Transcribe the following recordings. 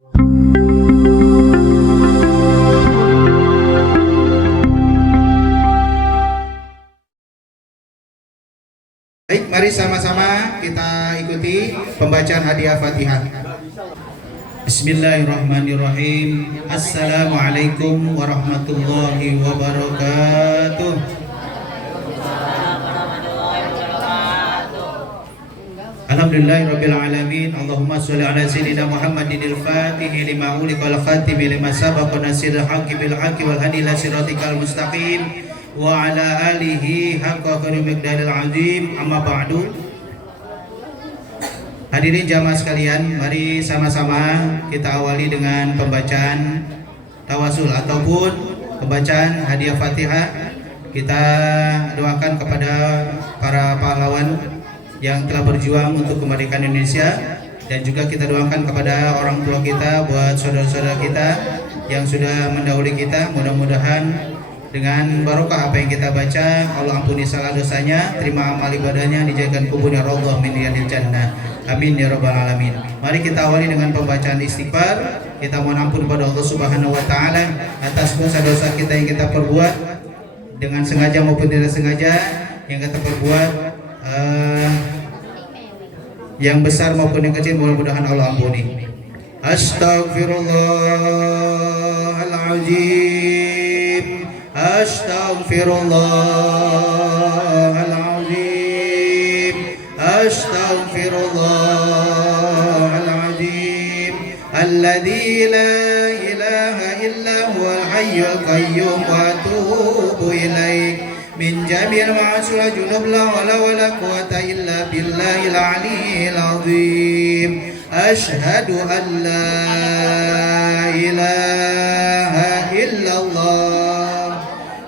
Baik, mari sama-sama kita ikuti pembacaan hadiah Fatihah. Bismillahirrahmanirrahim. Assalamualaikum warahmatullahi wabarakatuh. Alhamdulillahirabbil alamin. Allahumma shalli ala sayyidina Muhammadin al-Fatih lima uliqa wal khatimi lima sabaqa nasiril haqqi bil haqqi wal hadi ila siratikal mustaqim wa ala alihi haqqa qadri miqdaril azim. Amma ba'du. Hadirin jamaah sekalian, mari sama-sama kita awali dengan pembacaan tawasul ataupun pembacaan hadiah Fatihah. Kita doakan kepada para pahlawan yang telah berjuang untuk kemerdekaan Indonesia, dan juga kita doakan kepada orang tua kita, buat saudara-saudara kita yang sudah mendahului kita. Mudah-mudahan dengan barokah apa yang kita baca, Allah ampuni salah dosanya, terima amal ibadahnya, dijadikan kuburnya raudhah min riyadil jannah. Amin ya rabbal alamin. Mari kita awali dengan pembacaan istighfar. Kita mohon ampun kepada Allah Subhanahu wa taala atas dosa-dosa kita yang kita perbuat dengan sengaja maupun tidak sengaja, yang kita perbuat yang besar maupun yang kecil, mudah-mudahan Allah ampuni. Astaghfirullahaladzim. Astaghfirullahaladzim. Astaghfirullahaladzim. Alladzi la ilaha illa huwal hayyul qayyum wa atubu ilaih. Min jamil ma'asul junub la wala quwata illa billahil aliyyil azim. Ashhadu an la ilaha illallah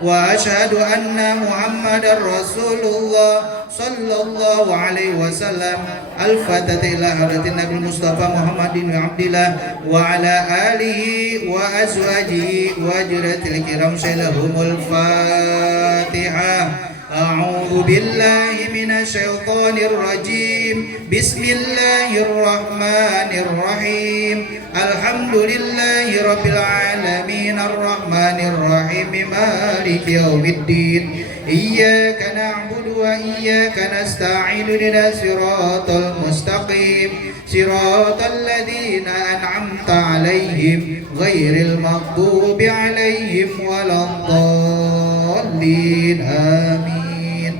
wa ashhadu anna Muhammadar Rasulullah sallallahu alaihi wasallam. Al-Fatihah ila hadratin Nabi Mustafa Muhammadin wa Abdillah wa ala alihi wa azwajihi wa juratil kiram syalahumul Fatihah. A'udzu billahi minasy syaithanir rajim. Bismillahirrahmanirrahim. Alhamdulillahi rabbil alamin arrahmanir rahim maliki yaumiddin. Iyyaka na'budu wa iyyaka nasta'in ihdinas siratal mustaqim siratal ladzina an'amta 'alaihim ghairil maghdubi 'alaihim waladdallin. Amin.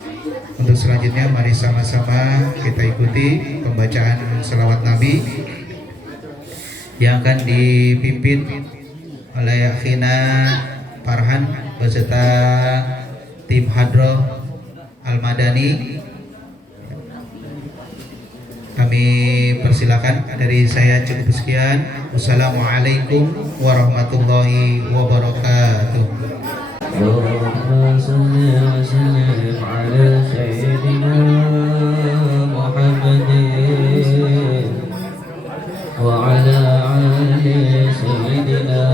Untuk selanjutnya mari sama-sama kita ikuti pembacaan selawat Nabi yang akan dipimpin oleh Akhina Farhan beserta tim Hadroh Al-Madani. Kami persilakan. Dari saya cukup sekian. Wassalamualaikum warahmatullahi wabarakatuh. اللهم صل وسلم على سيدنا محمد وعلى آل سيدنا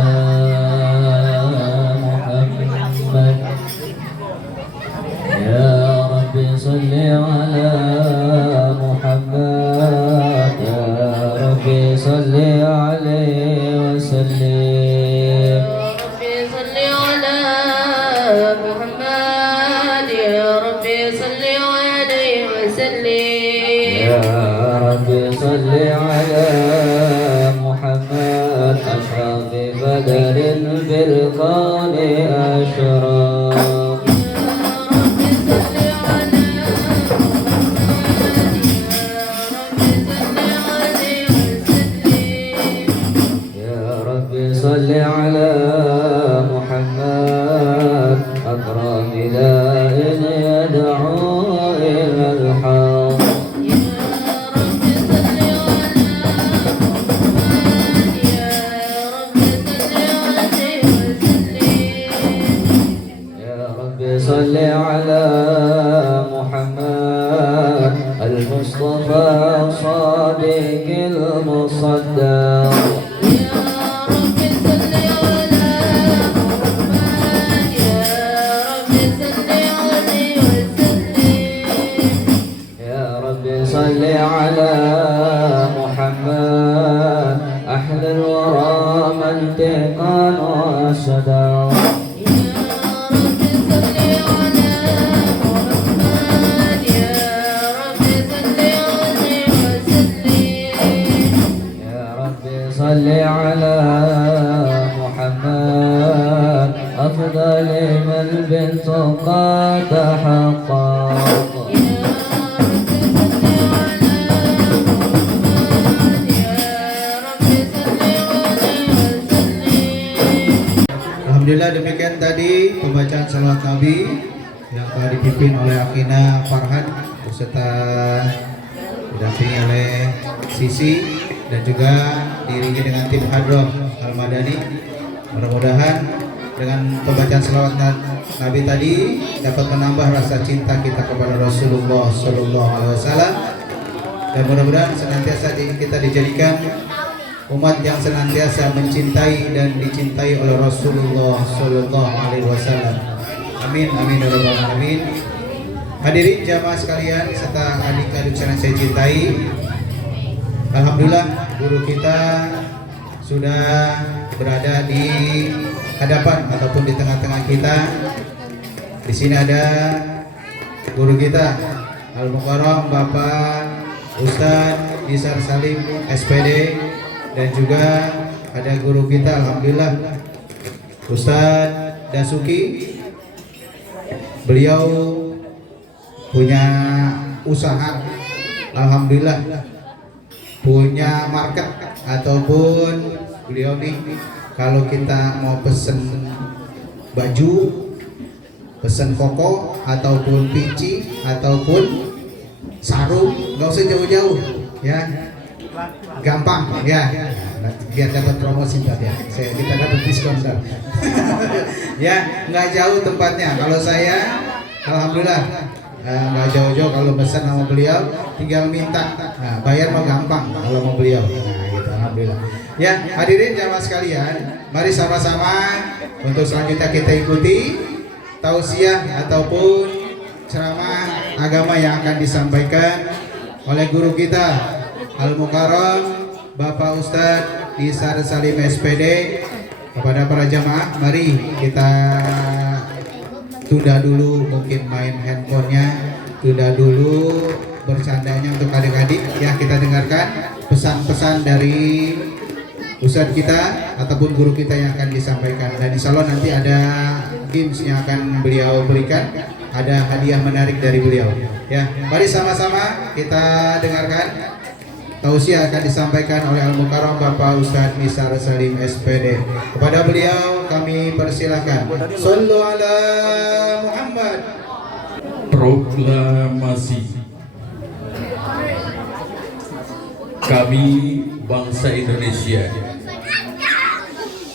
محمد. يا رب صل على محمد. يا رب صل عليه وسلم. صل على محمد أشرف بدر بالكون أشرف. يا رب صل على محمد أكرم داء يدعو إلى الحق. صل على محمد المصطفى صادق المصدق. يا رب صل على محمد أحلى الورى منطقا وأشدا صل على محمد أفضل من بالتقى تحقق Alhamdulillah, demikian tadi pembacaan salawat Nabi yang telah dipimpin oleh Akhina Farhan beserta didampingi oleh Sisi dan juga diiringi dengan tim Hadroh Al-Madani. Mudah-mudahan dengan pembacaan salawat Nabi tadi dapat menambah rasa cinta kita kepada Rasulullah Sallallahu Alaihi Wasallam, dan mudah-mudahan senantiasa kita dijadikan umat yang senantiasa mencintai dan dicintai oleh Rasulullah Sallallahu Alaihi Wasallam. Amin amin ya rabbal alamin. Hadirin jamaah sekalian serta adik-adik yang saya cintai, alhamdulillah guru kita sudah berada di hadapan ataupun di tengah-tengah kita. Di sini ada guru kita Al-Mukarram Bapak Ustadz Isar Salim SPD, dan juga ada guru kita alhamdulillah Ustadz Dasuki. Beliau punya usaha alhamdulillah, punya market ataupun beliau nih kalau kita mau pesen baju, pesen koko ataupun pici ataupun sarung, nggak usah jauh-jauh ya, gampang ya, biar dapat promosi tadi ya, kita dapat diskon ya, nggak jauh tempatnya. Kalau saya alhamdulillah nggak jauh-jauh, kalau pesan sama beliau tinggal minta, nah, bayar mah gampang kalau mau beliau, nah gitu alhamdulillah ya. Hadirin jamaah sekalian, mari sama-sama untuk selanjutnya kita ikuti tausiah ataupun ceramah agama yang akan disampaikan oleh guru kita Al-Mukarram Bapak Ustadz Isar Salim SPD. Kepada para jamaah, mari kita tunda dulu mungkin main handphonenya, tunda dulu bercandanya untuk adik-adik ya. Kita dengarkan pesan-pesan dari Ustadz kita ataupun guru kita yang akan disampaikan, dan insya Allah nanti ada games yang akan beliau berikan, ada hadiah menarik dari beliau ya. Mari sama-sama kita dengarkan tausiah akan disampaikan oleh Al-Mukarram Bapak Ustadz Isar Salim SPD. Kepada beliau kami persilahkan. Sallu ala Muhammad. Proklamasi. Kami bangsa Indonesia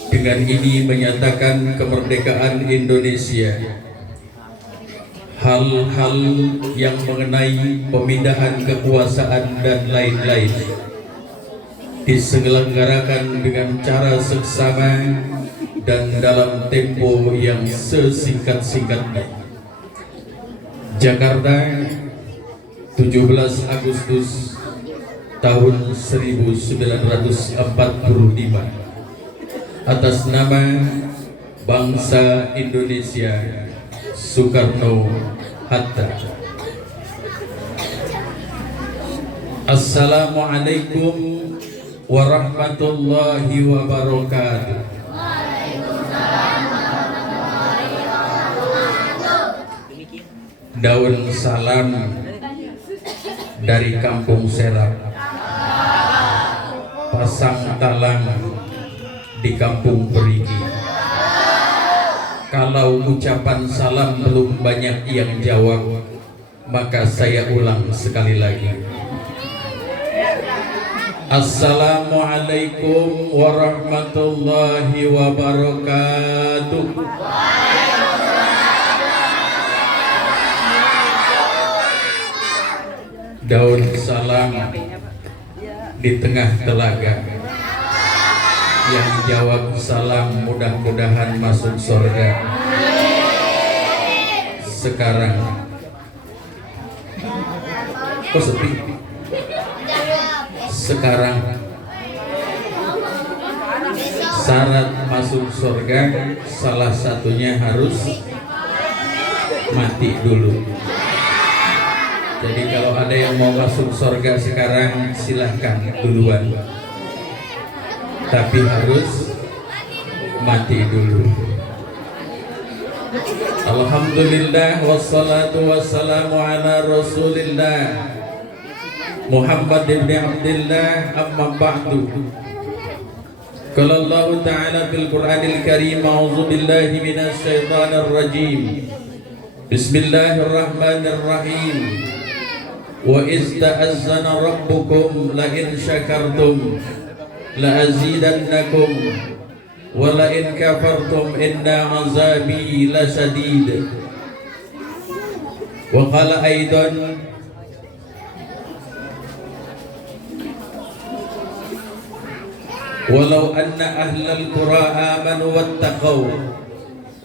dengan ini menyatakan kemerdekaan Indonesia. Hal-hal yang mengenai pemindahan kekuasaan dan lain-lain diselenggarakan dengan cara seksama dan dalam tempo yang sesingkat-singkatnya. Jakarta, 17 Agustus tahun 1945. Atas nama bangsa Indonesia, Soekarno Hatta. Assalamualaikum warahmatullahi wabarakatuh. Daun salam dari Kampung Serap, pasang talang di Kampung Perigi. Kalau ucapan salam belum banyak yang jawab, maka saya ulang sekali lagi. Assalamualaikum warahmatullahi wabarakatuh. Daun salam di tengah telaga. Yang jawab salam mudah-mudahan masuk surga. Sekarang kok sepi? syarat masuk surga salah satunya harus mati dulu. Jadi kalau ada yang mau masuk surga sekarang silahkan duluan, tapi harus mati dulu. Alhamdulillah wassalatu wassalamu ala rasulillah Muhammad ibn Abdullah, amma ba'du. Qala Allah Ta'ala fil Qur'anil Karim, a'udzu billahi minasy syaithanir rajim. Bismillahirrahmanirrahim. Wa iz ta'azzana rabbukum la in syakartum la azidannakum wa la in kafartum inna 'azabi lasadid. Wa qala aidan walau anna ahlal qura amanu wattaqau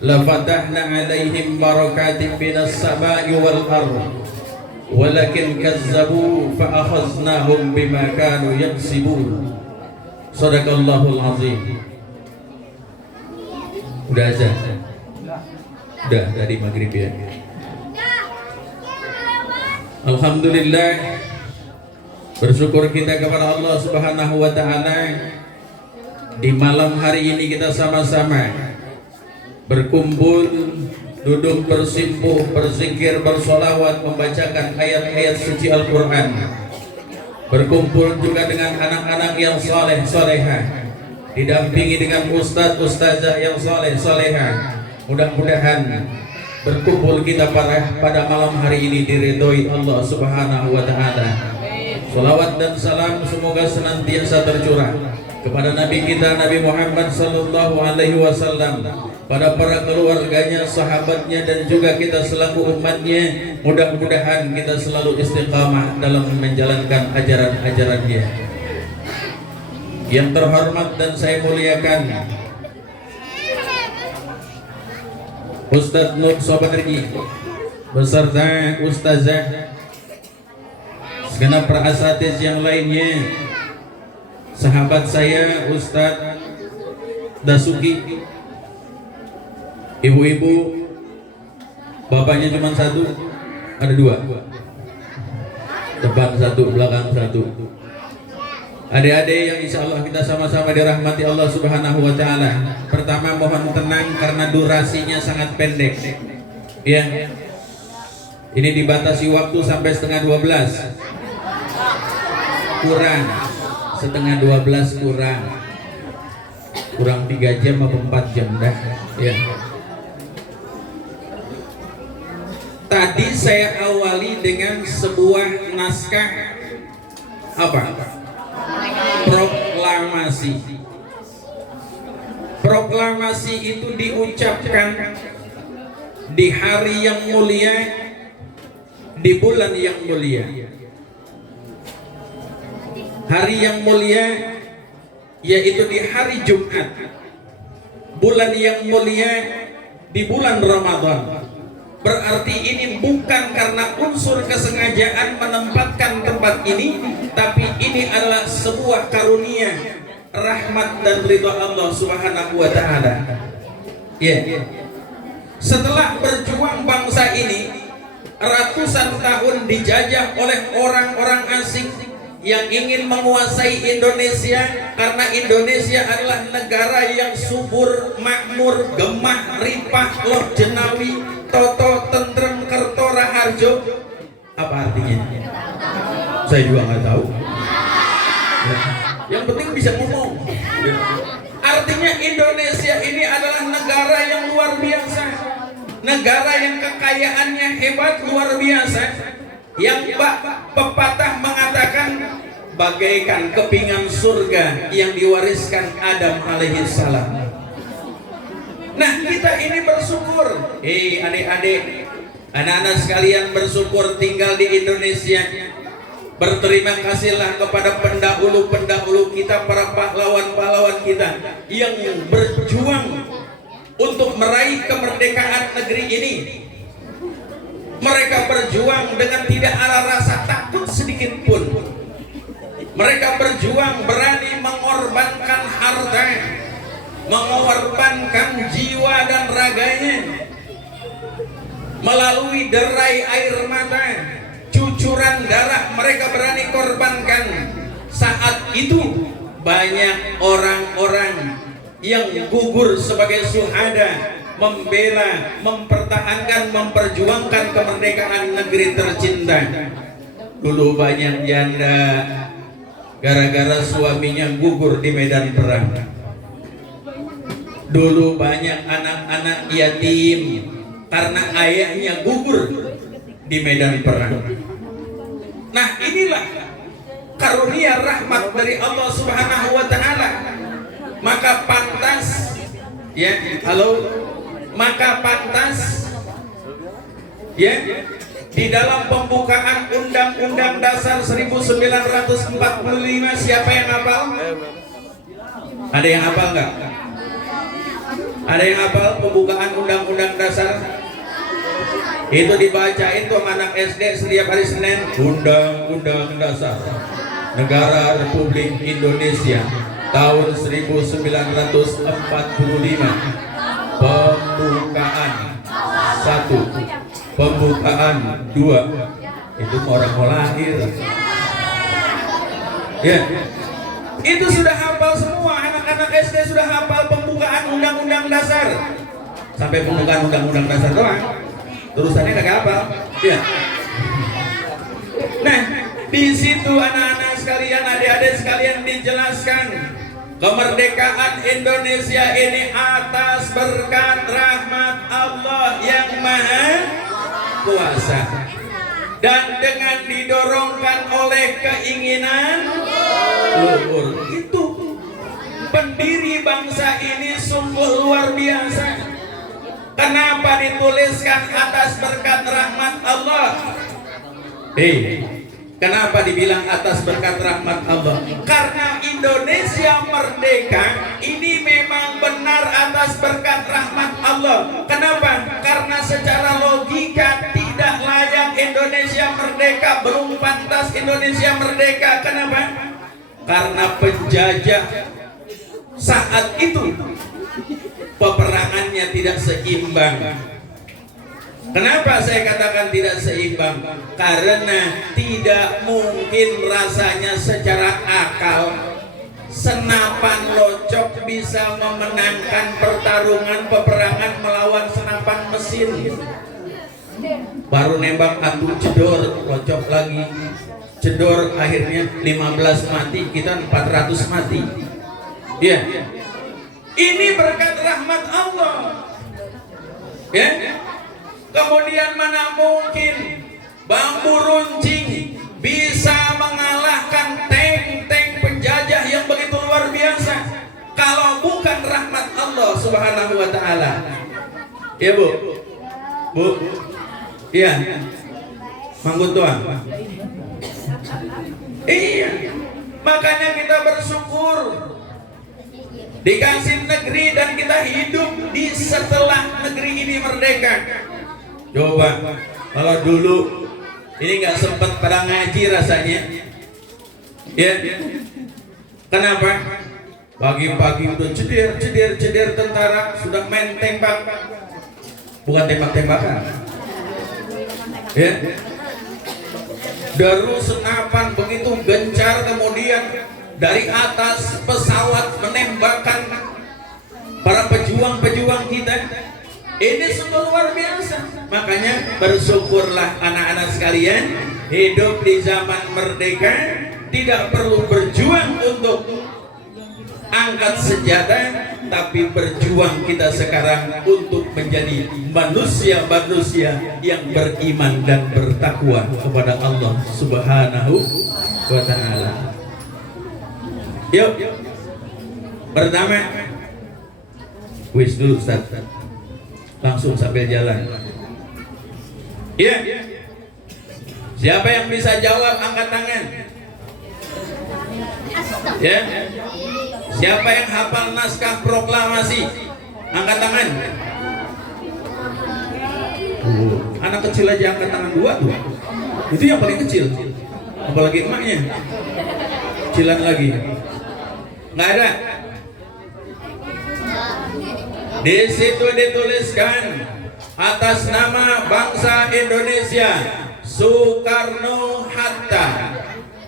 la fatahna 'alaihim barakatin minas sama'i wal ardh walakin kazzabu fa akhaznahum bima kanu yaksibun. Shadaqallahul azim. Udah azan? Udah dari maghrib ya. Alhamdulillah, bersyukur kita kepada Allah Subhanahu wa taala. Di malam hari ini kita sama-sama berkumpul, duduk bersimpuh, berzikir, bersolawat, membacakan ayat-ayat suci Al-Quran. Berkumpul juga dengan anak-anak yang soleh, solehah, didampingi dengan ustadz, ustazah yang soleh, solehah. Mudah-mudahan berkumpul kita pada malam hari ini diridhoi Allah Subhanahu wa taala. Sholawat dan salam semoga senantiasa tercurah kepada Nabi kita Nabi Muhammad sallallahu alaihi wasallam, pada para keluarganya, sahabatnya, dan juga kita selaku umatnya. Mudah-mudahan kita selalu istiqamah dalam menjalankan ajaran-ajarannya. Yang terhormat dan saya muliakan Ustadz Nur Sobanergi beserta ustazah, segenap para asatiz yang lainnya, sahabat saya Ustadz Dasuki, ibu-ibu, bapaknya cuma satu, ada dua, depan satu, belakang satu, adik-adik yang insya Allah kita sama-sama dirahmati Allah Subhanahu wa ta'ala. Pertama mohon tenang karena durasinya sangat pendek ya. Ini dibatasi waktu sampai setengah 12, kurang setengah 12, kurang 3 jam atau 4 jam dah ya. Tadi saya awali dengan sebuah naskah apa? Proklamasi. Proklamasi itu diucapkan di hari yang mulia, di bulan yang mulia. Hari yang mulia yaitu di hari Jumat, bulan yang mulia di bulan Ramadan. Berarti ini bukan karena unsur kesengajaan menempatkan tempat ini, tapi ini adalah sebuah karunia, rahmat dan ridha Allah Subhanahu wa ta'ala. Setelah berjuang bangsa ini ratusan tahun dijajah oleh orang-orang asing yang ingin menguasai Indonesia, karena Indonesia adalah negara yang subur, makmur, gemah, ripah, loh jenawi, toto, tentrem, kerto, raharjo. Apa artinya? Saya juga nggak tahu. Yang penting bisa ngomong. Artinya Indonesia ini adalah negara yang luar biasa, negara yang kekayaannya hebat, luar biasa, yang pepatah mengatakan bagaikan kepingan surga yang diwariskan Adam alaihissalam. Nah, kita ini bersyukur, adik-adik, anak-anak sekalian, bersyukur tinggal di Indonesia. Berterima kasihlah kepada pendahulu-pendahulu kita, para pahlawan-pahlawan kita yang berjuang untuk meraih kemerdekaan negeri ini. Mereka berjuang dengan tidak ada rasa takut sedikit pun. Mereka berjuang berani mengorbankan harta, mengorbankan jiwa dan raganya, melalui derai air mata, cucuran darah mereka berani korbankan. Saat itu banyak orang-orang yang gugur sebagai syuhada, membela, mempertahankan, memperjuangkan kemerdekaan negeri tercinta. Dulu banyak janda gara-gara suaminya gugur di medan perang. Dulu banyak anak-anak yatim karena ayahnya gugur di medan perang. Nah, inilah karunia rahmat dari Allah Subhanahu wa taala. Maka pantas, ya, maka pantas, ya, di dalam pembukaan Undang-Undang Dasar 1945, siapa yang hafal? Ada yang hafal nggak? Ada yang hafal pembukaan Undang-Undang Dasar? Itu dibacain tuh anak SD setiap hari Senin. Undang-Undang Dasar Negara Republik Indonesia tahun 1945. Pembukaan 1, pembukaan 2. Itu orang mau lahir. Ya, itu sudah hafal semua. Anak-anak SD sudah hafal pembukaan Undang-Undang Dasar. Sampai pembukaan Undang-Undang Dasar doang. Terusannya kagak hafal. Ya. Nah, di situ anak-anak sekalian, adik-adik sekalian dijelaskan kemerdekaan Indonesia ini atas berkat rahmat Allah yang Maha Kuasa dan dengan didorongkan oleh keinginan luhur. Itu pendiri bangsa ini sungguh luar biasa. Kenapa dituliskan atas berkat rahmat Allah? Kenapa dibilang atas berkat rahmat Allah? Karena Indonesia merdeka ini memang benar atas berkat rahmat Allah. Kenapa? Karena secara logika tidak layak Indonesia merdeka, belum pantas Indonesia merdeka. Kenapa? Karena penjajah saat itu peperangannya tidak seimbang. Kenapa saya katakan tidak seimbang? Karena tidak mungkin rasanya secara akal senapan locok bisa memenangkan pertarungan peperangan melawan senapan mesin. Baru nembak atuh jedor, locok lagi, jedor, akhirnya 15 mati, kita 400 mati. Ya, ini berkat rahmat Allah. Ya. Kemudian mana mungkin bambu runcing bisa mengalahkan tank-tank penjajah yang begitu luar biasa kalau bukan rahmat Allah Subhanahu wa taala. Ya, Bu. Bu. Iya. Manggut tuan. Iya. Makanya kita bersyukur dikasih negeri dan kita hidup di setelah negeri ini merdeka. Coba kalau dulu ini nggak sempat pada ngaji rasanya, ya. Kenapa? Pagi-pagi udah ceder tentara sudah main tembak, bukan tembak-tembakan, ya. Deru senapan begitu gencar, kemudian dari atas pesawat menembakkan para pejuang-pejuang kita. Ini sungguh luar biasa. Makanya bersyukurlah anak-anak sekalian, hidup di zaman merdeka tidak perlu berjuang untuk angkat senjata, tapi berjuang kita sekarang untuk menjadi manusia-manusia yang beriman dan bertakwa kepada Allah Subhanahu wa taala. Yuk. Pertama, kuis dulu Ustaz. Langsung sambil jalan. Iya. Siapa yang bisa jawab angkat tangan? Ya. Siapa yang hafal naskah proklamasi? Angkat tangan. Anak kecil aja angkat tangan 2 tuh. Itu yang paling kecil. Apalagi emaknya. Kecilan lagi. Nggak ada. Di situ dituliskan atas nama bangsa Indonesia Soekarno-Hatta.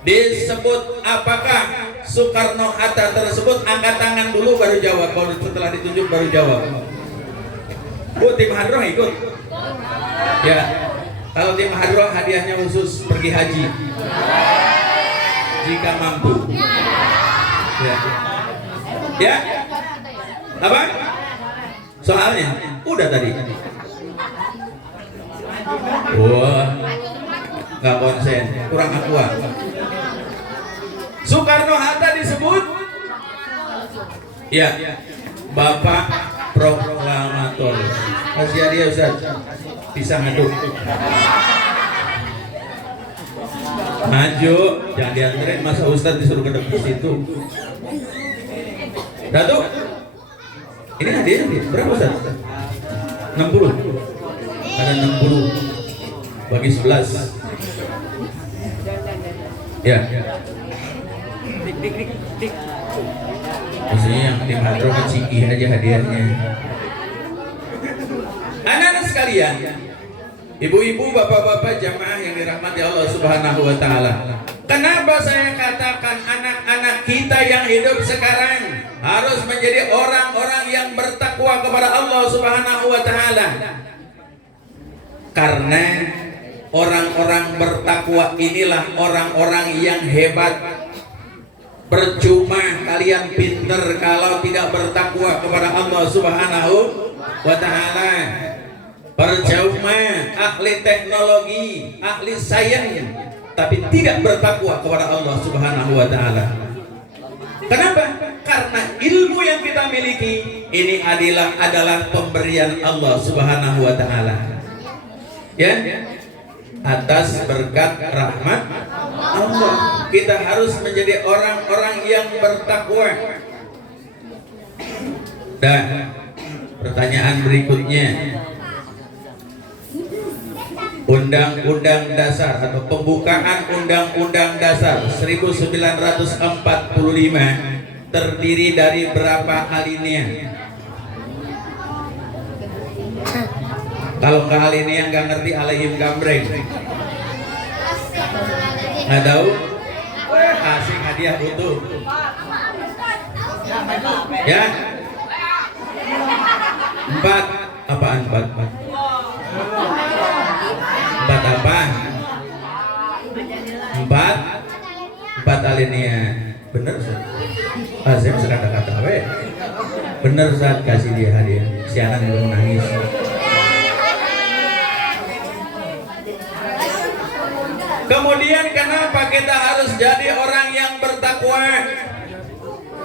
Disebut apakah Soekarno-Hatta tersebut? Angkat tangan dulu baru jawab. Kalau setelah ditunjuk baru jawab. Bu, tim hadroh ikut? Ya. Kalau tim hadroh hadiahnya khusus pergi haji jika mampu. Ya. Ya. Apa? Soalnya udah tadi. Wah, nggak konsen, kurang akuat. Soekarno-Hatta disebut, ya, Bapak Proklamator. Kasih dia Ustaz, bisa ngaduk. Maju, jangan dianterin, masa Ustaz disuruh ke depan situ. Datuk, ini hadiah berapa Ustaz? 60. Ada 60 bagi 11. Ya. Maksudnya yang tim hadro kecil aja hadiahnya. Anak-anak sekalian, ibu-ibu, bapak-bapak, jamaah yang dirahmati Allah Subhanahu wa taala. Kenapa saya katakan anak-anak kita yang hidup sekarang harus menjadi orang-orang yang bertakwa kepada Allah Subhanahu wa taala? Karena orang-orang bertakwa inilah orang-orang yang hebat. Percuma kalian pinter kalau tidak bertakwa kepada Allah Subhanahu wa taala. Percuma ahli teknologi, ahli sains, tapi tidak bertakwa kepada Allah Subhanahu wa taala. Kenapa? Karena ilmu yang kita miliki ini adalah pemberian Allah Subhanahu wa taala. Ya, atas berkat rahmat Allah kita harus menjadi orang-orang yang bertakwa. Dan pertanyaan berikutnya, Undang-Undang Dasar atau pembukaan Undang-Undang Dasar 1945 terdiri dari berapa alinea? Kalau ke alinea nggak ngerti, alaihim gambreng. Nggak tahu? Asik, hadiah utuh. Ya. 4. Apaan 4? 4 apa? 4 alinea. Bener Ustaz? Saya bisa kata-kata apa ya? Bener Ustaz, kasih dia hadiah. Si anak belum nangis. Kemudian kenapa kita harus jadi orang yang bertakwa?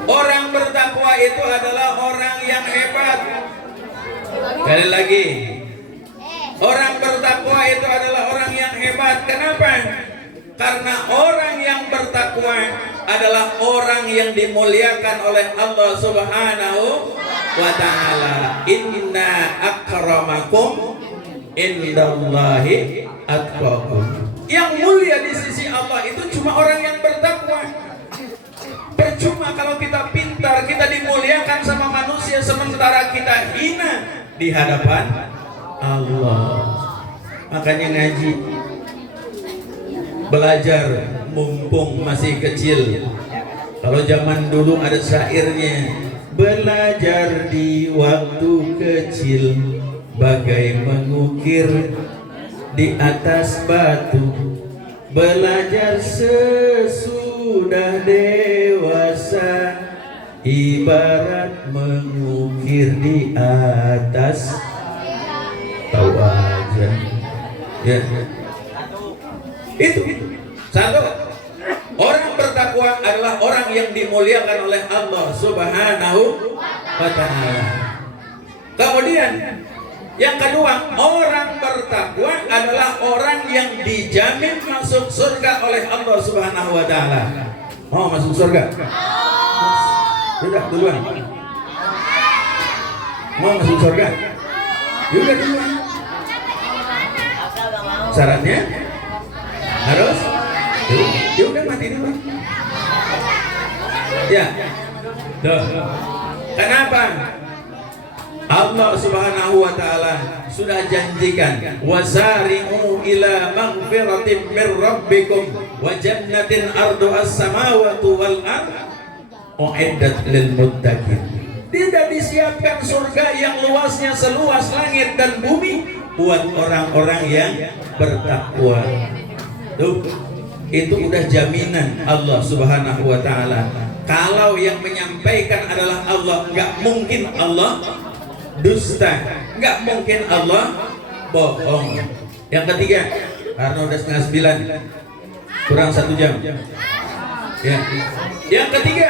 Orang bertakwa itu adalah orang yang hebat. Sekali lagi, orang bertakwa itu adalah orang yang hebat. Kenapa? Karena orang yang bertakwa adalah orang yang dimuliakan oleh Allah Subhanahu wa ta'ala. Inna akramakum indallahi atqakum. Yang mulia di sisi Allah itu cuma orang yang bertakwa. Percuma kalau kita pintar, kita dimuliakan sama manusia sementara kita hina di hadapan Allah. Makanya ngaji, belajar mumpung masih kecil. Kalau zaman dulu ada syairnya, belajar di waktu kecil bagai mengukir di atas batu, belajar sesudah dewasa ibarat mengukir di atas. Tahu aja ya. Itu satu. Orang bertakwa adalah orang yang dimuliakan oleh Allah Subhanahu wa ta'ala. Kemudian yang kedua, orang bertakwa adalah orang yang dijamin masuk surga oleh Allah Subhanahu wa ta'ala. Oh, masuk surga? Sudah duluan. Mau masuk surga? Yaudah duluan. Syaratnya harus yaudah mati dulu. Ya. Tuh. Kenapa? Allah Subhanahu wa taala sudah janjikan, wasari'u ila maghfiratin mir rabbikum wa jannatin arduhas samawati wal ard uiddat lil muttaqin. Tidak disiapkan surga yang luasnya seluas langit dan bumi buat orang-orang yang bertakwa. Tuh, itu udah jaminan Allah Subhanahu wa taala. Kalau yang menyampaikan adalah Allah, nggak mungkin Allah dusta, nggak mungkin Allah bohong. Yang ketiga, karena udah 8:30, kurang 1 jam. Ya. Yang ketiga,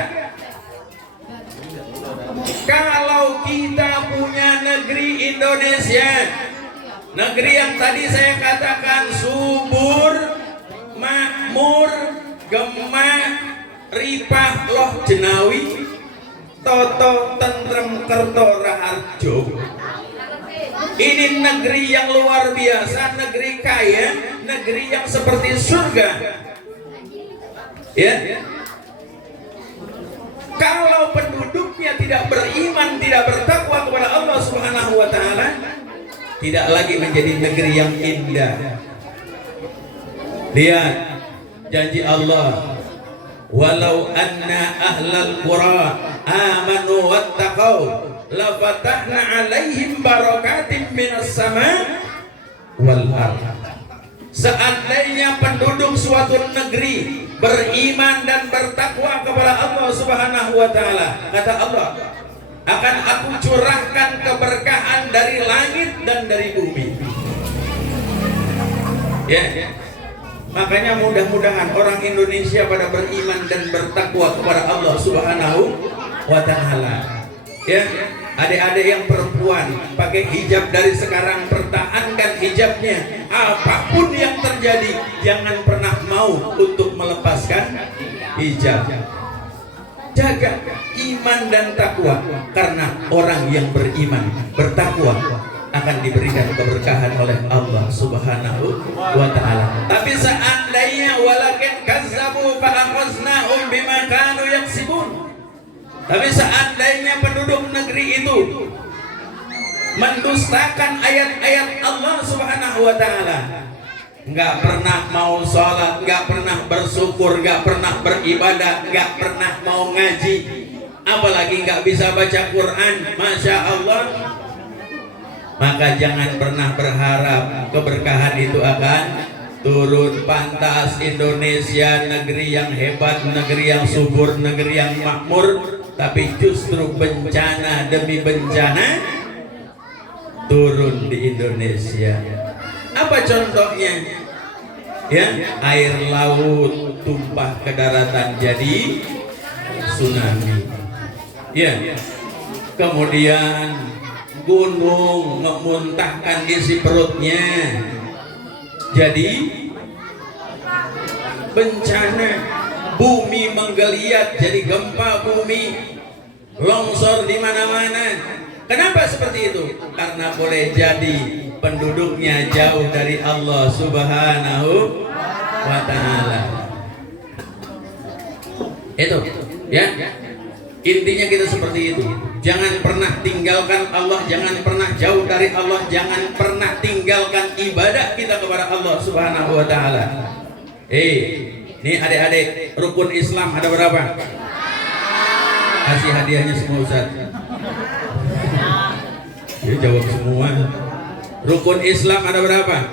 kalau kita punya negeri Indonesia, negeri yang tadi saya katakan subur, makmur, gemah, ripah, loh jenawi, toto, tentrem, kerto, raharjo. Ini negeri yang luar biasa, negeri kaya, negeri yang seperti surga. Ya. Kalau penduduknya tidak beriman, tidak bertakwa kepada Allah Subhanahu wa taala, tidak lagi menjadi negeri yang indah. Lihat janji Allah, walau anna ahlal qura amanu wattaqau la fatahna alaihim barakatim minas sama wal ard. Seandainya penduduk suatu negeri beriman dan bertakwa kepada Allah Subhanahu wa taala, kata Allah, akan aku curahkan keberkahan dari langit dan dari bumi. Ya. Makanya mudah-mudahan orang Indonesia pada beriman dan bertakwa kepada Allah Subhanahu wa taala. Ya, adik-adik yang perempuan pakai hijab dari sekarang, pertahankan hijabnya. Apapun yang terjadi, jangan pernah mau untuk melepaskan hijab. Jaga iman dan takwa, karena orang yang beriman, bertakwa akan diberikan keberkahan oleh Allah Subhanahu wa taala. Tapi seandainya walakin kazzabu fa akhadnahum bima kanu yaksibun. Tapi seandainya penduduk negeri itu mendustakan ayat-ayat Allah Subhanahu wa taala, nggak pernah mau sholat, nggak pernah bersyukur, nggak pernah beribadah, nggak pernah mau ngaji, apalagi nggak bisa baca Quran, masya Allah, maka jangan pernah berharap keberkahan itu akan turun. Pantas Indonesia negeri yang hebat, negeri yang subur, negeri yang makmur, tapi justru bencana demi bencana turun di Indonesia. Apa contohnya? Ya, air laut tumpah ke daratan jadi tsunami. Ya. Kemudian gunung memuntahkan isi perutnya jadi bencana. Bumi menggeliat jadi gempa bumi, longsor di mana-mana. Kenapa seperti itu? Karena boleh jadi penduduknya jauh dari Allah Subhanahu wa taala. Itu, ya. Intinya kita seperti itu. Jangan pernah tinggalkan Allah, jangan pernah jauh dari Allah, jangan pernah tinggalkan ibadah kita kepada Allah Subhanahu wa taala. Nih adik-adik, rukun Islam ada berapa? Kasih hadiahnya semua Ustaz. Ya, jawab semua. Rukun Islam ada berapa?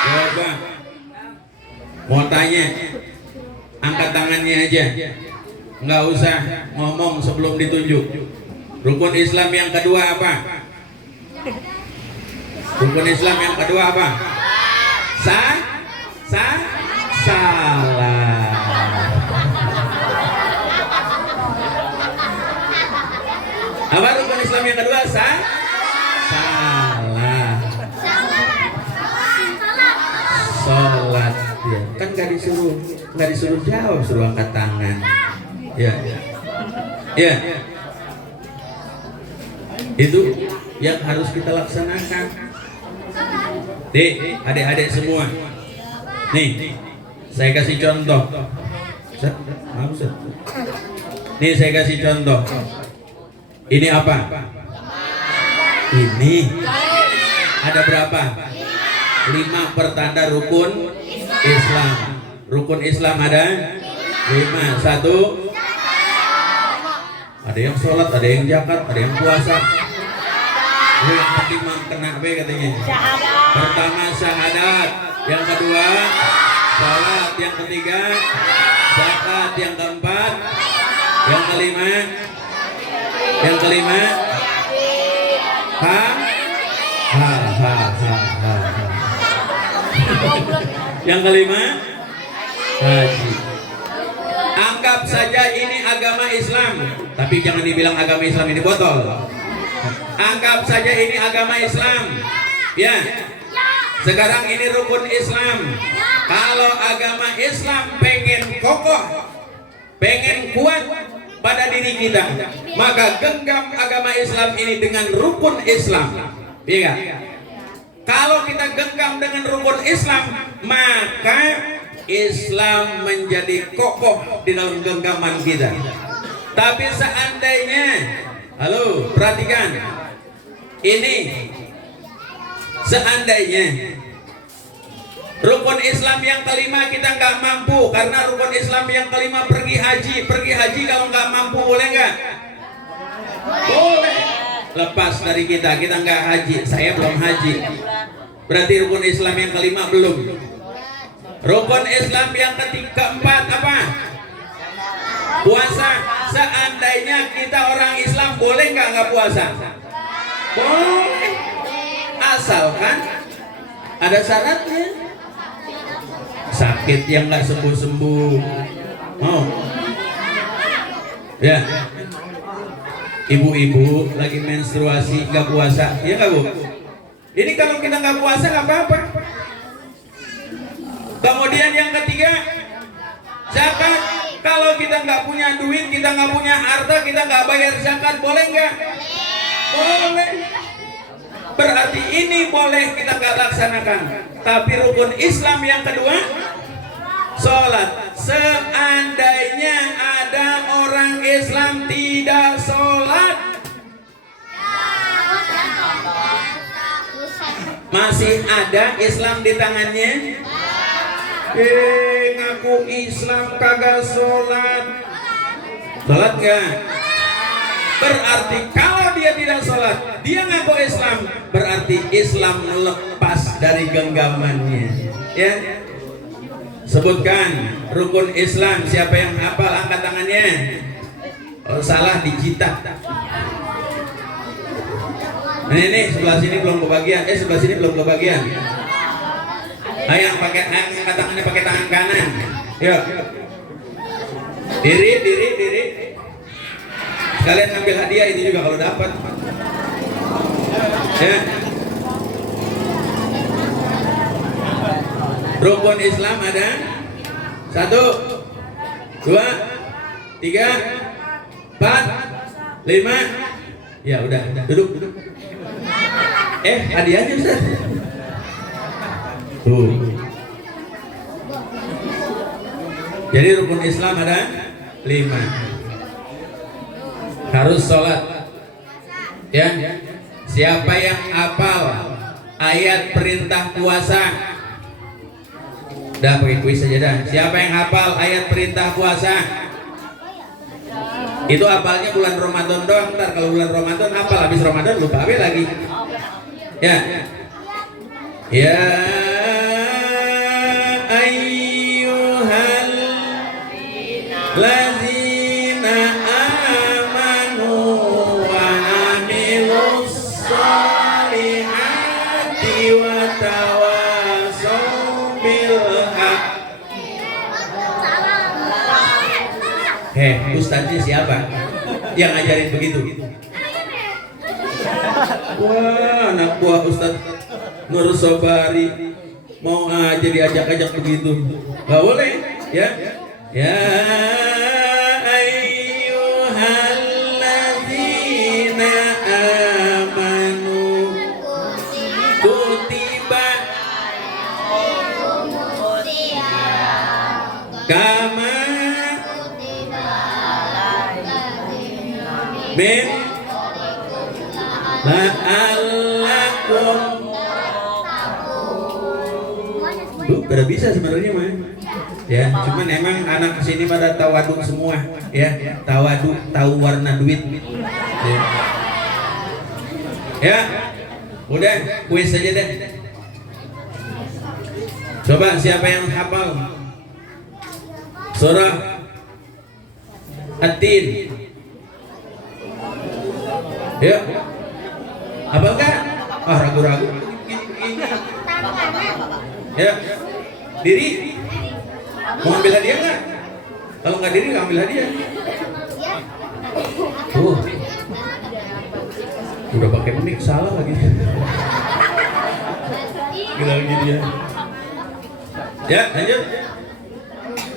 Coba. Mau tanya, angkat tangannya aja. Nggak usah ngomong sebelum ditunjuk. Rukun Islam yang kedua apa? Rukun Islam yang kedua apa? Salah. Apa rukun Islam yang kedua? Salah. Sholat. Ya. Kan nggak disuruh jawab, suruh angkat tangan. Ya. Itu yang harus kita laksanakan. Adik-adik semua. Nih, saya kasih contoh. Nih saya kasih contoh. Ini apa? Ini ada berapa? 5 pertanda rukun Islam. Rukun Islam ada 5. 1, ada yang sholat, ada yang zakat, ada yang puasa. Yang pertama kena B katanya. Pertama syahadat, yang kedua sholat, yang ketiga zakat, yang keempat, yang kelima ha. Yang kelima haji. Anggap saja ini agama Islam, tapi jangan dibilang agama Islam ini botol. Anggap saja ini agama Islam, ya. Sekarang ini rukun Islam. Kalau agama Islam pengen kokoh, pengen kuat pada diri kita, maka genggam agama Islam ini dengan rukun Islam, ya. Kalau kita genggam dengan rukun Islam, maka Islam menjadi kokoh di dalam genggaman kita. Tapi seandainya, halo, perhatikan ini, seandainya rukun Islam yang kelima kita nggak mampu, karena rukun Islam yang kelima pergi haji kalau nggak mampu boleh nggak? Boleh. Lepas dari kita nggak haji, saya belum haji, berarti rukun Islam yang kelima belum. Rukun Islam yang keempat apa? Puasa. Seandainya kita orang Islam boleh nggak puasa? Boleh. Asalkan ada syaratnya. Sakit yang nggak sembuh-sembuh. Oh. Ya. Ibu-ibu lagi menstruasi nggak puasa, ya nggak Bu? Ini kalau kita nggak puasa nggak apa-apa. Kemudian yang ketiga, zakat. Kalau kita nggak punya duit, kita nggak punya harta, kita nggak bayar zakat, boleh nggak? Boleh. Berarti ini boleh kita nggak laksanakan. Tapi rukun Islam yang kedua, sholat. Seandainya ada orang Islam tidak sholat, masih ada Islam di tangannya. Ngaku Islam kagak sholat. Sholat gak? Berarti kalau dia tidak sholat, dia ngaku Islam, berarti Islam lepas dari genggamannya. Ya. Sebutkan rukun Islam, siapa yang hafal angkat tangannya. Kalau salah dijitak. Ini sebelah sini belum kebagian, sebelah sini belum kebagian. Ayo pakai angkat tangannya pakai tangan kanan. Yuk. Diri. Kalian ambil hadiah itu juga kalau dapat. Ya. Rukun Islam ada 1, 2, 3, 4, 5. Ya udah, duduk. Hadiahnya Ustaz. Tuh. Jadi rukun Islam ada 5. Harus sholat. Ya. Siapa yang hafal ayat perintah puasa? Udah pakai kuis saja dah. Siapa yang hafal ayat perintah puasa? Itu hafalnya bulan Ramadan doang. Ntar kalau bulan Ramadan hafal, habis Ramadan lupa lagi. Ya. Ya ayyuhal ladzina amanu wa amilus solihati wa tawassaw bil haqqi. Ustadznya siapa yang ngajarin begitu? Wah, anak buah Ustadz Nur Sobari mau aja diajak-ajak begitu, nggak boleh, ya. Ya ayyuhalladzina amanu kutiba kama min la'allakum. Pada bisa sebenarnya mah. Ya, cuman emang anak sini pada tawaduk semua, ya. Tawaduk, tahu warna duit. Ya. Ya. Udah, kuis saja deh. Coba siapa yang hafal surah At-Tin? Ya. Hafal kan? Ah, ragu-ragu. Ya. Diri. Mau ambil hadiah nggak? Kalau nggak diri, nggak ambil hadiah. Udah pakai mic, salah lagi. Gila lagi dia. Ya, lanjut.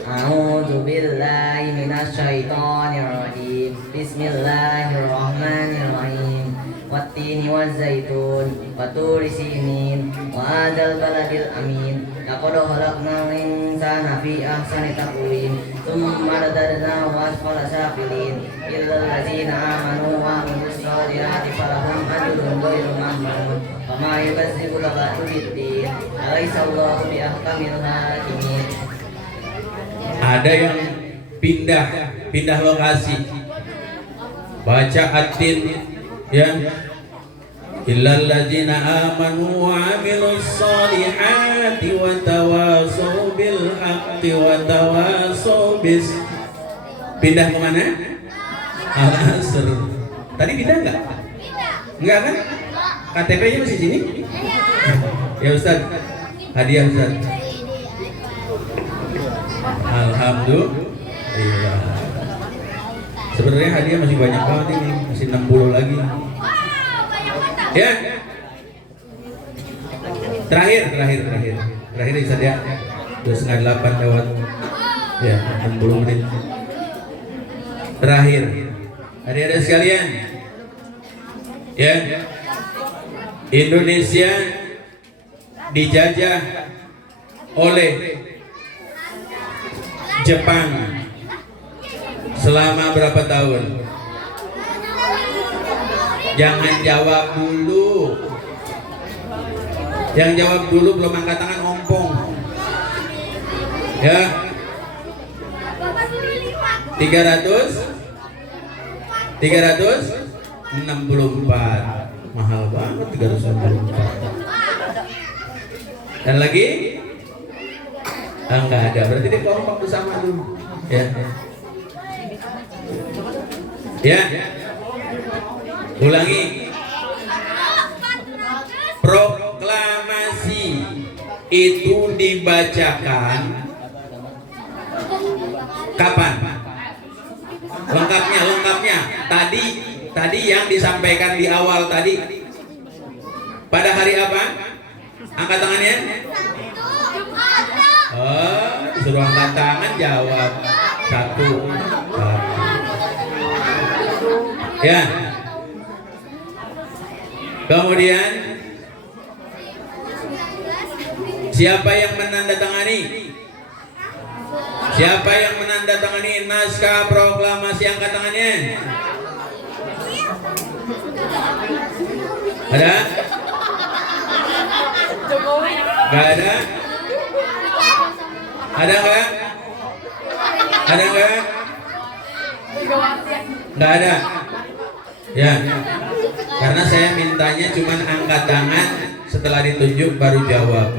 A'udzu billahi minasyaitonir rajim. Bismillahirrahmanirrahim. Wattini wazzaitun wa turi sinin wa hadzal baladil amin. Laqad khalaqnal insana fi ahsani taqwim. Tsumma radadnahu asfala safilin. Illal ladzina amanu wa amilus solihati falahum ajrun ghairu mamnun. Wa ma yukazzibuka ba'du biddin. Alaysa Allahu bi ahkamil hakimin. Ada yang pindah lokasi. Baca At-Tin, ya. Illal ladzina amanu wa amilus solihati wa tawasau bil haqqi wa tawasau bis. Pindah ke mana? Al-Asr. Tadi pindah enggak? Enggak kan? KTP-nya masih sini? Ya Ustaz. Hadiah Ustaz. Alhamdulillah. Sebenarnya hadiah masih banyak banget ini, masih 60 lagi. Ya. Terakhir Ustaz ya. 7:30 lewat. Ya, 60 menit. Terakhir. Adik-adik sekalian. Ya. Indonesia dijajah oleh Jepang selama berapa tahun? Jangan jawab dulu. Yang jawab dulu belum angkat tangan ompong. Ya. 364. Mahal banget 364. Dan lagi? Enggak ada, berarti dia kompak bersama dulu. Ya. Ya. Ulangi. Proklamasi itu dibacakan kapan? Lengkapnya. Tadi yang disampaikan di awal tadi. Pada hari apa? Angkat tangannya. Oh, suruh angkat tangan jawab. 1. Ya. Kemudian siapa yang menandatangani? Siapa yang menandatangani naskah proklamasi? Angkat tangannya. Ada? Gak ada? Ada nggak? Ada nggak? Nggak ada. Ya. Karena saya mintanya cuman angkat tangan, setelah ditunjuk baru jawab.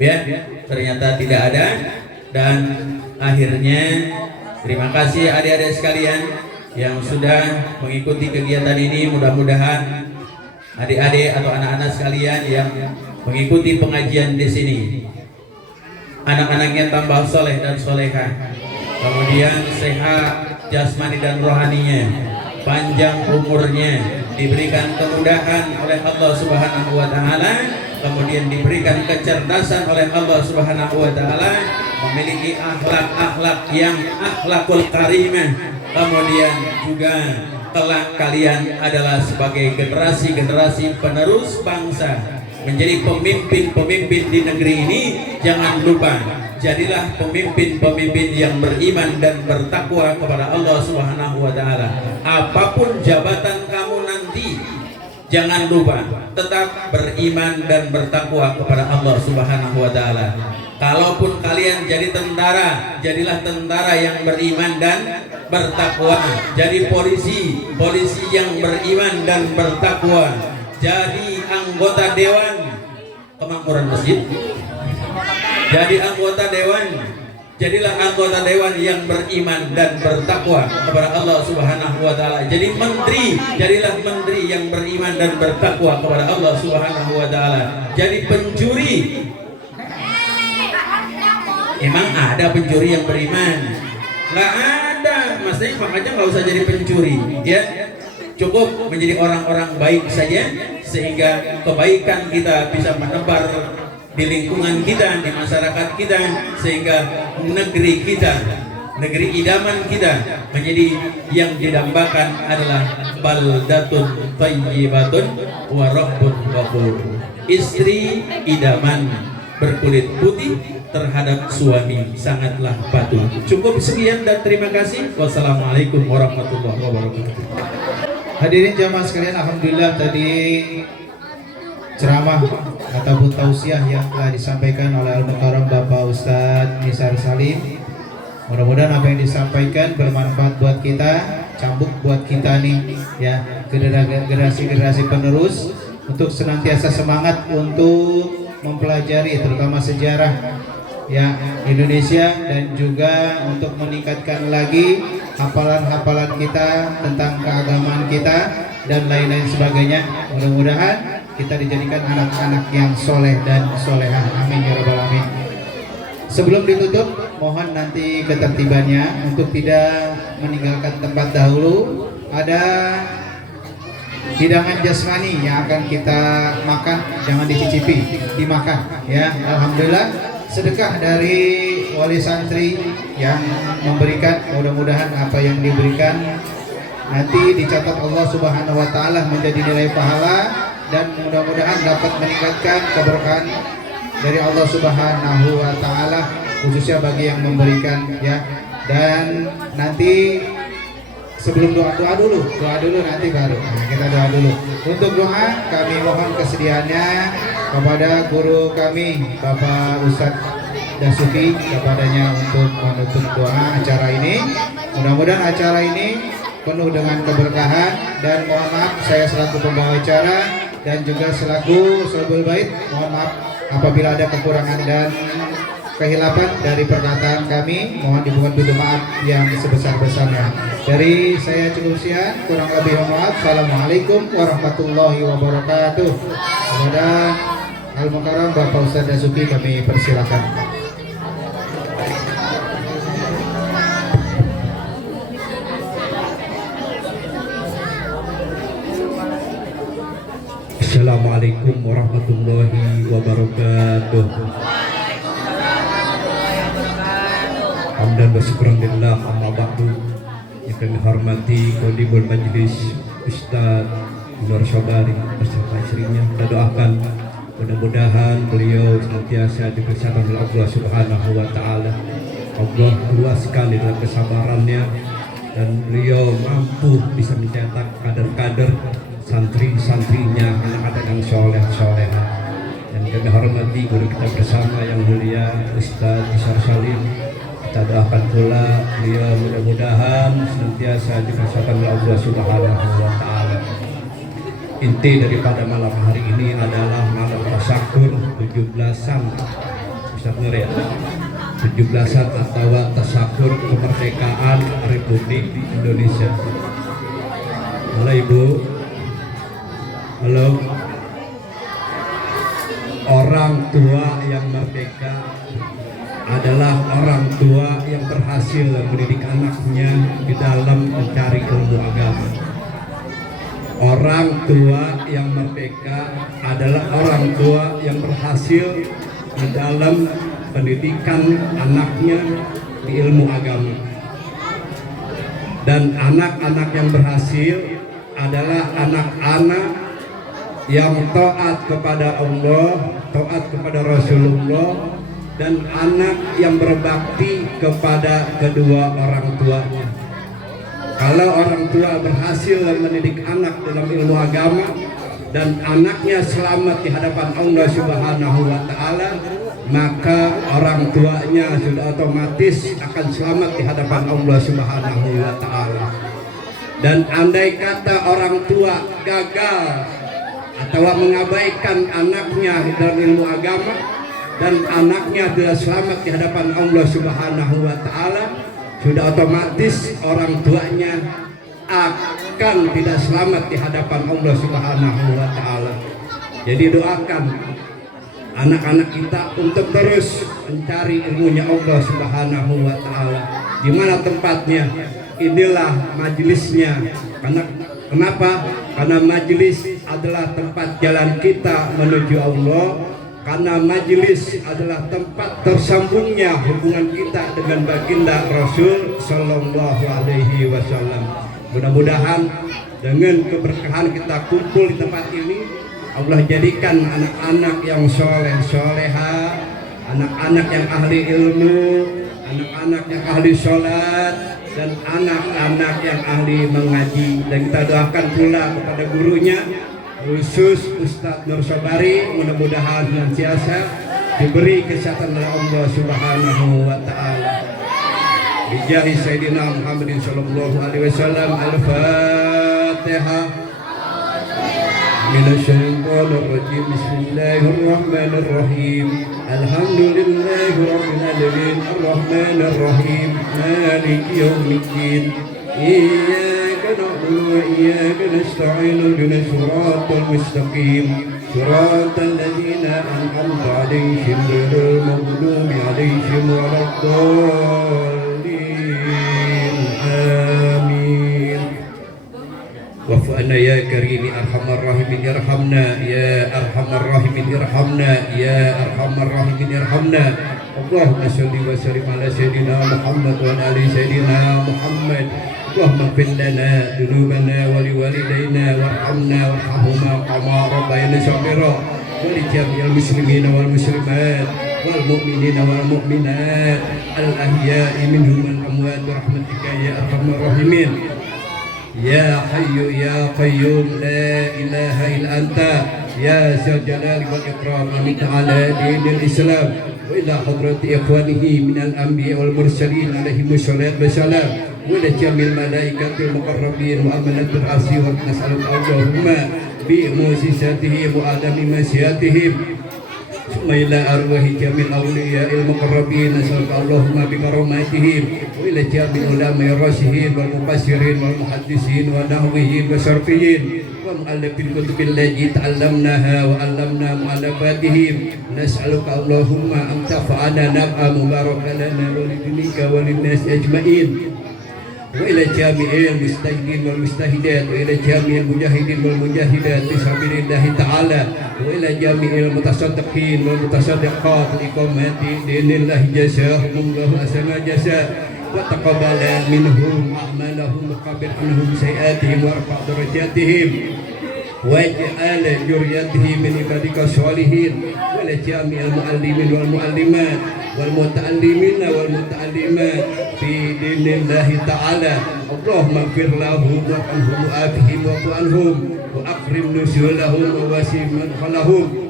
Ya. Ternyata tidak ada. Dan akhirnya terima kasih adik-adik sekalian yang sudah mengikuti kegiatan ini. Mudah-mudahan adik-adik atau anak-anak sekalian yang mengikuti pengajian di sini, anak-anaknya tambah soleh dan soleha, kemudian sehat jasmani dan rohaninya, panjang umurnya, diberikan kemudahan oleh Allah Subhanahu wa taala, kemudian diberikan kecerdasan oleh Allah Subhanahu wa taala, memiliki akhlak-akhlak yang akhlakul karimah, kemudian juga kelak kalian adalah sebagai generasi-generasi penerus bangsa, menjadi pemimpin-pemimpin di negeri ini. Jangan lupa, jadilah pemimpin-pemimpin yang beriman dan bertakwa kepada Allah Subhanahu wa taala. Apapun jabatan kamu nanti, jangan lupa tetap beriman dan bertakwa kepada Allah Subhanahu wa taala. Kalaupun kalian jadi tentara, jadilah tentara yang beriman dan bertakwa. Jadi polisi yang beriman dan bertakwa. Jadi anggota dewan kemakmuran masjid. Jadi anggota dewan, jadilah anggota dewan yang beriman dan bertakwa kepada Allah Subhanahu wa taala. Jadi menteri, jadilah menteri yang beriman dan bertakwa kepada Allah Subhanahu wa taala. Jadi pencuri, emang ada pencuri yang beriman? Nggak ada, maksudnya makanya nggak usah jadi pencuri, ya. Cukup menjadi orang-orang baik saja, sehingga kebaikan kita bisa menebar di lingkungan kita, di masyarakat kita, sehingga negeri kita, negeri idaman kita menjadi yang didambakan adalah baldatun thayyibatun wa rabbun ghafur. Istri idaman berkulit putih terhadap suami sangatlah patuh. Cukup sekian dan terima kasih. Wassalamualaikum warahmatullahi wabarakatuh. Hadirin jamaah sekalian, alhamdulillah tadi ceramah ataupun tausiah yang telah disampaikan oleh Al-Mukarram Bapak Ustadz Nisar Salim. Mudah-mudahan apa yang disampaikan bermanfaat buat kita, cambuk buat kita nih ya, generasi-generasi penerus untuk senantiasa semangat untuk mempelajari terutama sejarah ya Indonesia, dan juga untuk meningkatkan lagi hafalan-hafalan kita tentang keagamaan kita dan lain-lain sebagainya. Mudah-mudahan kita dijadikan anak-anak yang soleh dan solehah. Amin ya rabbal alamin. Sebelum ditutup, mohon nanti ketertibannya untuk tidak meninggalkan tempat dahulu. Ada hidangan jasmani yang akan kita makan, jangan dicicipi, dimakan ya. Alhamdulillah sedekah dari wali santri yang memberikan, mudah-mudahan apa yang diberikan nanti dicatat Allah Subhanahu wa taala menjadi nilai pahala, dan mudah-mudahan dapat meningkatkan keberkahan dari Allah Subhanahu wa taala khususnya bagi yang memberikan ya. Dan nanti sebelum doa dulu nanti baru. Nah, kita doa dulu. Untuk doa kami mohon kesediaannya kepada guru kami Bapak Ustadz Dasuki kepadanya untuk menutup doa acara ini. Mudah-mudahan acara ini penuh dengan keberkahan, dan mohon maaf saya selaku pembawa acara dan juga selaku Sholbul Bait mohon maaf apabila ada kekurangan dan kehilapan dari perkataan kami, mohon dibuat pintu maaf yang sebesar-besarnya. Dari saya cukup sekian, kurang lebih mohon maaf. Assalamualaikum warahmatullahi wabarakatuh. Kepada Al-Mukarram Bapak Ustadz Dasuki kami persilakan. Assalamualaikum warahmatullahi wabarakatuh. Hamdan wa syukran lillah, amma ba'du. Yang kami hormati Qadimul Majlis Ustaz Nur Syabari beserta istrinya, kita doakan mudah-mudahan beliau senantiasa diberkati oleh Allah Subhanahu wa taala. Allah luas sekali dalam kesabarannya, dan beliau mampu bisa mencetak kader-kader santri-santrinya anak-anak yang soleh-solehah. Dan kami hormati guru kita bersama yang mulia Ustaz Nisar Salim. Kita doakan pula beliau mudah-mudahan senantiasa diberkati oleh Allah Subhanahu wa taala. Inti daripada malam hari ini adalah malam tasyakur 17-an. Bisa benar ya? 17-an atau tasyakur kemerdekaan Republik Indonesia. Halo Ibu. Halo. Orang tua yang merdeka adalah orang tua yang berhasil mendidik anaknya di dalam mencari ilmu agama. Orang tua yang merdeka adalah orang tua yang berhasil di dalam pendidikan anaknya di ilmu agama. Dan anak-anak yang berhasil adalah anak-anak yang taat kepada Allah, taat kepada Rasulullah, dan anak yang berbakti kepada kedua orang tuanya. Kalau orang tua berhasil mendidik anak dalam ilmu agama, dan anaknya selamat di hadapan Allah Subhanahu wa taala, maka orang tuanya sudah otomatis akan selamat di hadapan Allah Subhanahu wa taala. Dan andai kata orang tua gagal atau mengabaikan anaknya dalam ilmu agama dan anaknya tidak selamat di hadapan Allah Subhanahu wa taala, sudah otomatis orang tuanya akan tidak selamat di hadapan Allah Subhanahu wa taala. Jadi doakan anak-anak kita untuk terus mencari ilmunya Allah Subhanahu wa taala. Di mana tempatnya? Inilah majelisnya. Kenapa? Karena majelis adalah tempat jalan kita menuju Allah. Karena majelis adalah tempat tersambungnya hubungan kita dengan baginda Rasul Sallallahu Alaihi Wasallam. Mudah-mudahan dengan keberkahan kita kumpul di tempat ini, Allah jadikan anak-anak yang soleh soleha, anak-anak yang ahli ilmu, anak-anak yang ahli sholat, dan anak-anak yang ahli mengaji. Dan kita doakan pula kepada gurunya, khusus Ustadz Nur Sobari, mudah-mudahan senantiasa diberi kesehatan oleh Allah Subhanahu wa taala. Bijahi Sayyidina Muhammadin sallallahu alaihi wasallam. Al-Fatihah. Minasyaitonir rajim. Bismillahirrahmanirrahim. Alhamdulillahi rabbil alamin. Arrahmanir rahim. Maliki yaumiddin. Iyyaka na'budu wa iyyaka nasta'in. Ihdinas siratal mustaqim. Siratal ladzina an'amta 'alaihim ghairil maghdubi 'alaihim waladdallin. Amin. Wa'fa'na ya karimi arhamar rahimin irhamna ya arhamar rahimin irhamna ya arhamar rahimin irhamna. Allahumma shalli wa sallim ala sayyidina Muhammad wa ala ali sayyidina Muhammad. Allahumma ighfir lana dhunubana wa liwalidayna warhamna warhamhuma kama rabbayana shaghira wa li jami'il muslimina wal muslimat wal mu'minina wal mu'minat al ahya'i minhum wal amwat bi rahmatika ya arhamar rahimin. Ya Hayyu Ya Qayyum La ilaha illa anta Ya Zal Jalali wal Ikram. Amin ala dinil Islam wa ila hadrati ikhwanihi minal anbiya wal mursalin alaihimu salatu wassalam wa ila jamil malaikatil muqarrabin wa amanatul arsi wa nas'aluka Allahumma bi mu'jizatihim wa adami masyiatihim summa ila arwahi jamil awliya'il muqarrabin nas'aluka Allahumma bi karamatihim wa ila jamil ulama rasyidin wal mufassirin wal muhaddisin wa nahwiyin wa sarfiyin wa mu'allifil kutubil lati ta'allamnaha wa 'allamna mu'allafatihim. Nas'aluka Allahumma an tafa'ana naf'a mubarakan lana wa lidunika wa linnas ajma'in wa ila jami'il mustahidin wal mustahidat wa ila jami'il mujahidin wal mujahidat fi sabilillah ta'ala wa ila jami'il mutasaddiqin wal mutasaddiqat li iqamati dinillah jazaahumullahu ahsana jazaa wa taqabbala minhum a'malahum wa qabil anhum sayi'atihim wa rafa' darajatihim waj'al dzurriyyatihim min ibadika sholihin wa la jami'il muallimin wal muallimat wal muta'allimina wal muta'allimat fi dinillahi ta'ala. Allahumma ighfir lahum wa anhum wa afihim wa anhum wa akrim nuzulahum wa wasi' madkhalahum.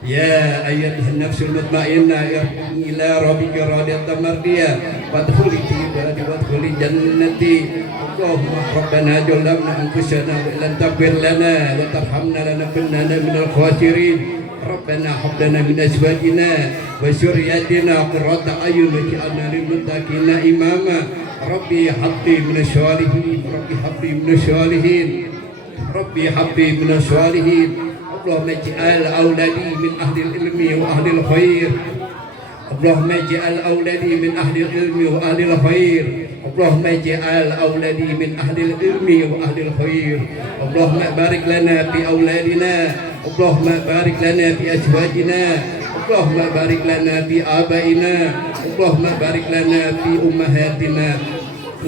Ya ayyatuhan nafsul mutmainnah ila rabbika radiyatan mardiyah wadkhuli fi ibadi wadkhuli jannati. Allahumma rabbana zalamna anfusana wa illam taghfir lana wa tarhamna lanakunanna minal khasirin. Rabbana hab lana min azwajina wa dzurriyyatina qurrata a'yun waj'alna lil muttaqina imama. Rabbi habli minasy sholihin. Rabbi habli minasy sholihin. Rabbi habli minasy sholihin. Allahumma ij'al auladi min ahli ilmi wa ahli khair. Allahumma ij'al auladi min ahli ilmi wa ahli khair. Allahumma ij'al auladi min ahli ilmi wa ahli khair. Allahumma barik lana fi auladina. Allahumma barik lana fi azwajina. Allahumma barik lana fi abaina. Allahumma barik lana fi ummahatina.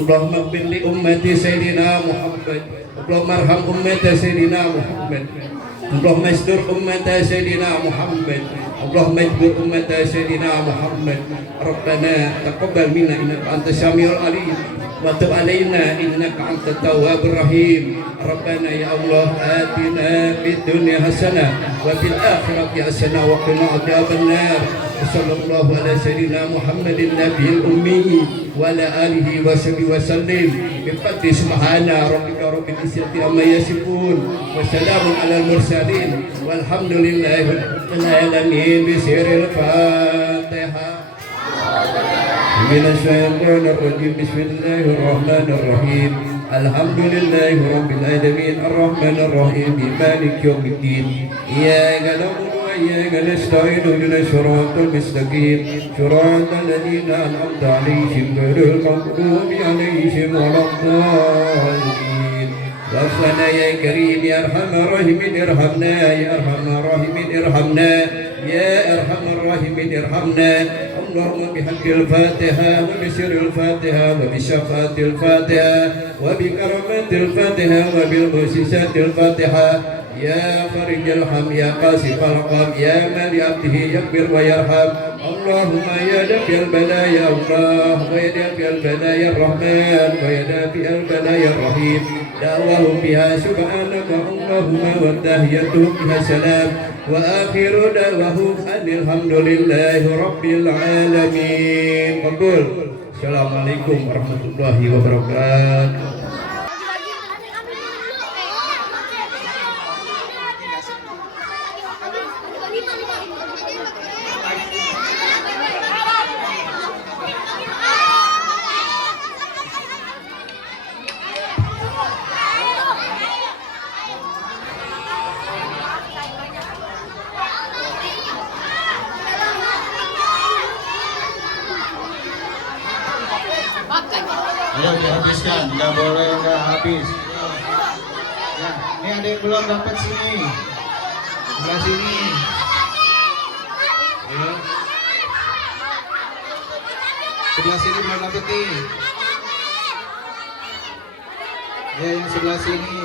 Allahumma ighfir li ummati sayyidina Muhammad. Allahumma arham ummata sayyidina Muhammad. Allahumma istur ummata sayyidina Muhammad. Allahumma ijbur ummata sayyidina Muhammad. Rabbana taqabbal minna innaka antas samiul alim وتب علينا إنك أنت التواب الرحيم. ربنا يا الله آتنا في الدنيا حسنة وفي الآخرة حسنة وقنا عذاب النار. وصلى الله على سيدنا محمد النبي الأمي وعلى آله وصحبه وسلم. بفضل سبحان ربك رب العزة عما يصفون وسلام على المرسلين والحمد لله رب العالمين. بسر الفاتحة من الشيطان الرجيم. بسم الله الرحمن الرحيم. الحمد لله رب العالمين الرحمن الرحيم مالك يوم الدين. إياك نعبد وإياك نستعين اهدنا الصراط المستقيم صراط الذين أنعمت عليهم غير المغضوب عليهم ولا الضالين. ربنا يا كريم يا أرحم الراحمين ارحمنا يا أرحم الراحمين ارحمنا يا أرحم الراحمين ارحمنا. اللهم بحق الفاتحة وبسر الفاتحة وبشفاعة الفاتحة وبكرامة الفاتحة وبالمؤسسات الفاتحة. يا فرج الهم يا قاسف الغم يا من لعبده يكبر ويرحم. اللهم يا دافع البلايا الله ويا دافع البلايا الرحمن ويا دافع البلايا الرحيم. دعواهم بها سبحانك اللهم وتحيتهم بها سلام وآخر دعواهم أن الحمد لله رب العالمين. قبول. Assalamualaikum warahmatullahi wabarakatuh. Ayo dihabiskan, nggak boleh nggak habis. Ya, ini ada yang belum dapat sini, sebelah sini. Ayo. Sebelah sini belum dapat nih. Ya, yang sebelah sini.